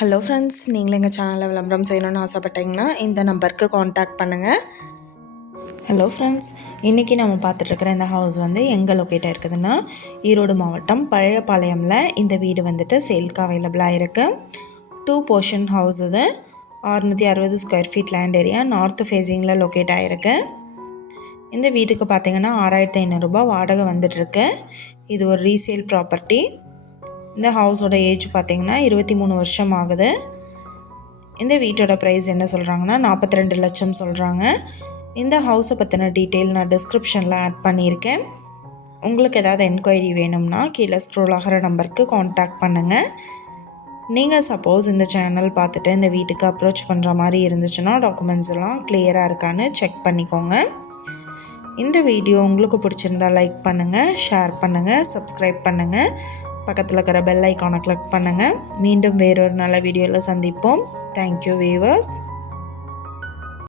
Hello friends, நீங்களும் எங்கள் சேனலில் விளம்பரம் செய்யணும்னு ஆசைப்பட்டீங்கன்னா இந்த நம்பருக்கு காண்டாக்ட் பண்ணுங்கள். ஹலோ ஃப்ரெண்ட்ஸ், இன்றைக்கி நம்ம பார்த்துட்ருக்குற இந்த ஹவுஸ் வந்து எங்கே லொக்கேட் ஆகிருக்குதுன்னா ஈரோடு மாவட்டம் பழையபாளையமில் இந்த வீடு வந்துட்டு சேல்க்கு அவைலபிளாக இருக்குது. 2 போர்ஷன் ஹவுஸ் இது. 660 square feet land area, north ஃபேஸிங்கில் லொக்கேட் ஆகிருக்கு. இந்த வீட்டுக்கு பார்த்திங்கன்னா 6500 ரூபாய் வாடகை வந்துட்டுருக்கு. இது ஒரு ரீசேல் ப்ராப்பர்ட்டி. இந்த ஹவுஸோட ஏஜ் பார்த்திங்கன்னா 23 வருஷம் ஆகுது. இந்த வீட்டோட ப்ரைஸ் என்ன சொல்கிறாங்கன்னா 42 லட்சம் சொல்கிறாங்க. இந்த ஹவுஸை பற்றின டீட்டெயில் நான் டிஸ்கிரிப்ஷனில் ஆட் பண்ணியிருக்கேன். உங்களுக்கு ஏதாவது என்கொயரி வேணும்னா கீழே ஸ்க்ரோல் ஆகிற நம்பருக்கு காண்டாக்ட் பண்ணுங்கள். நீங்கள் சப்போஸ் இந்த சேனல் பார்த்துட்டு இந்த வீட்டுக்கு அப்ரோச் பண்ணுற மாதிரி இருந்துச்சுன்னா டாக்குமெண்ட்ஸ் எல்லாம் கிளியராக இருக்கான்னு செக் பண்ணிக்கோங்க. இந்த வீடியோ உங்களுக்கு பிடிச்சிருந்தா லைக் பண்ணுங்கள், ஷேர் பண்ணுங்கள், சப்ஸ்கிரைப் பண்ணுங்கள். பக்கத்தில் இருக்கிற பெல் ஐக்கானை கிளிக் பண்ணுங்கள். மீண்டும் வேறொரு நல்ல வீடியோவில் சந்திப்போம். Thank you viewers.